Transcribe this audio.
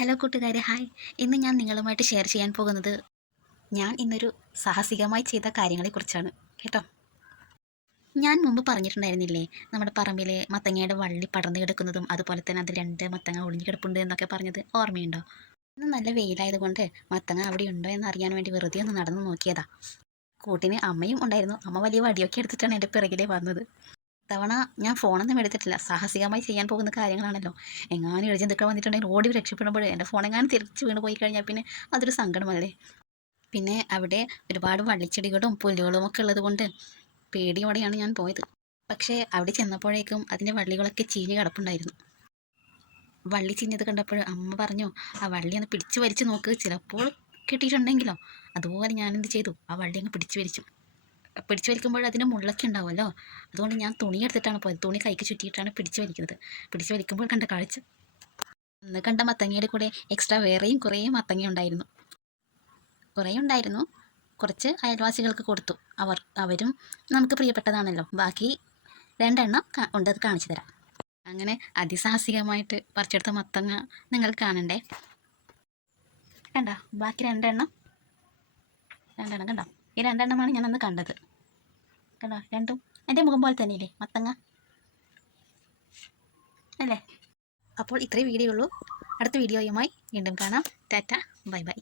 Hello കൂട്ടുകാരെ, hi. ഇന്ന് ഞാൻ നിങ്ങളുമായിട്ട് ഷെയർ ചെയ്യാൻ പോകുന്നത് ഞാൻ ഇന്നൊരു സാഹസികമായി ചെയ്ത കാര്യങ്ങളെക്കുറിച്ചാണ് കേട്ടോ. ഞാൻ മുമ്പ് പറഞ്ഞിട്ടുണ്ടായിരുന്നില്ലേ, നമ്മുടെ പറമ്പിലെ മത്തങ്ങയുടെ വള്ളി പടർന്നു കിടക്കുന്നതും അതുപോലെ തന്നെ അതിൽ 2 മത്തങ്ങ ഒളിഞ്ഞു കിടപ്പുണ്ട് എന്നൊക്കെ പറഞ്ഞത് ഓർമ്മയുണ്ടോ? ഇന്ന് നല്ല വെയിലായതുകൊണ്ട് മത്തങ്ങ അവിടെ ഉണ്ടോ എന്ന് അറിയാൻ വേണ്ടി വെറുതെ ഒന്ന് നടന്നു നോക്കിയതാ. കൂട്ടിന് അമ്മയും ഉണ്ടായിരുന്നു. അമ്മ വലിയ വടിയൊക്കെ എടുത്തിട്ടാണ് എൻ്റെ പിറകിലേ വന്നത്. തവണ ഞാൻ ഫോണൊന്നും എടുത്തിട്ടില്ല. സാഹസികമായി ചെയ്യാൻ പോകുന്ന കാര്യങ്ങളാണല്ലോ. എങ്ങാനും ഇഴജന്തുക്കൾ വന്നിട്ടുണ്ടെങ്കിൽ ഓടി രക്ഷപ്പെടുമ്പോൾ എൻ്റെ ഫോണെങ്ങാനും തിരിച്ച് വീണ് പോയി കഴിഞ്ഞാൽ പിന്നെ അതൊരു സങ്കടമല്ലേ. പിന്നെ അവിടെ ഒരുപാട് വള്ളിച്ചെടികളും പുല്ലുകളും ഒക്കെ ഉള്ളത് കൊണ്ട് പേടിയോടെയാണ് ഞാൻ പോയത്. പക്ഷേ അവിടെ ചെന്നപ്പോഴേക്കും അതിൻ്റെ വള്ളികളൊക്കെ ചീഞ്ഞ് കിടപ്പുണ്ടായിരുന്നു. വള്ളി ചീഞ്ഞത് കണ്ടപ്പോൾ അമ്മ പറഞ്ഞു, ആ വള്ളി ഒന്ന് പിടിച്ച് വലിച്ചു നോക്ക്, ചിലപ്പോൾ കിട്ടിയിട്ടുണ്ടെങ്കിലോ. അതുപോലെ ഞാനെന്ത് ചെയ്തു, ആ വള്ളി അങ്ങ് പിടിച്ചു വലിക്കുമ്പോൾ അതിന് മുള്ളൊക്കെ ഉണ്ടാവുമല്ലോ. അതുകൊണ്ട് ഞാൻ തുണി എടുത്തിട്ടാണ് പോയത്. തുണി കൈക്ക് ചുറ്റിയിട്ടാണ് പിടിച്ചു വലിക്കുന്നത്. പിടിച്ചു വലിക്കുമ്പോൾ കണ്ട കാഴ്ച, അന്ന് കണ്ട മത്തങ്ങയുടെ കൂടെ എക്സ്ട്രാ വേറെയും കുറേ മത്തങ്ങ ഉണ്ടായിരുന്നു. കുറച്ച് അയൽവാസികൾക്ക് കൊടുത്തു. അവരും നമുക്ക് പ്രിയപ്പെട്ടതാണല്ലോ. ബാക്കി 2 എണ്ണം ഉണ്ട്, അത് കാണിച്ചു തരാം. അങ്ങനെ അതിസാഹസികമായിട്ട് പറിച്ചെടുത്ത മത്തങ്ങ നിങ്ങൾ കാണണ്ടേ. കണ്ടോ, ബാക്കി 2 എണ്ണം കണ്ടോ. ഈ 2 എണ്ണമാണ് ഞാൻ അന്ന് കണ്ടത്. കണ്ടോ, രണ്ടും എൻ്റെ മുഖം പോലെ തന്നെയില്ലേ മത്തങ്ങ അല്ലേ. അപ്പോൾ ഇത്രയും വീഡിയോ ഉള്ളൂ. അടുത്ത വീഡിയോയുമായി വീണ്ടും കാണാം. Tata, bye bye.